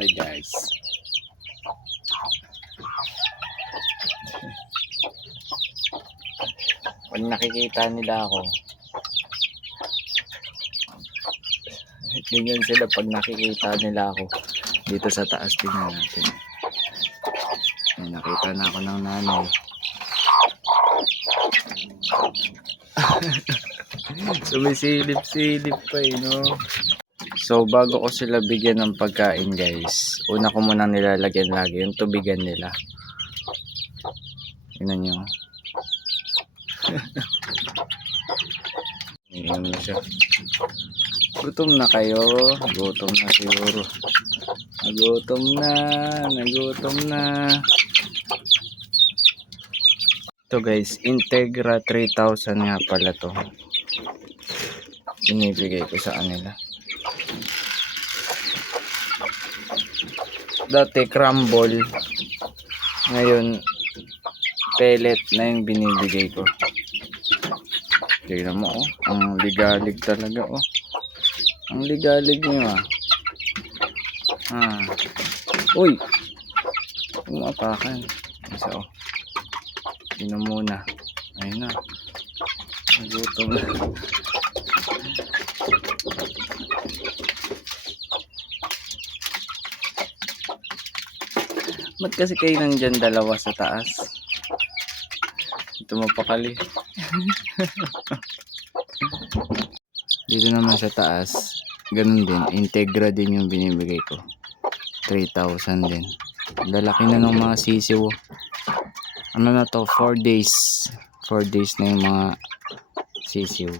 Hi guys. Pag nakikita nila ako, ganyan sila pag nakikita nila ako dito sa taas. Tingnan natin. Ay, nakita na ako ng nanay. Sumisilip-silip pa no. So bago ko sila bigyan ng pagkain guys, una ko munang nilalagyan lagi yung tubigan nila. Tingnan nyo. Ayan na siya. Gutom na kayo. Gutom na siguro. Nagutom na. Ito guys, Integra 3000 nga pala to. Binibigay ko sa kanila. Dati crumble. Ngayon pellet na yung binibigay ko. Tignan mo ang ligalig talaga Ang ligalig niyo Uy! Umapakan. Isa Sino muna? Ayun na. Nagutom na. Ba't kasi kayo nandyan dalawa sa taas? Ito mapakali. Dito naman sa taas, ganun din. Integra din yung binibigay ko. 3,000 din. Lalaki na ng mga sisiw. Ano na to? 4 days. 4 days na yung mga sisiw.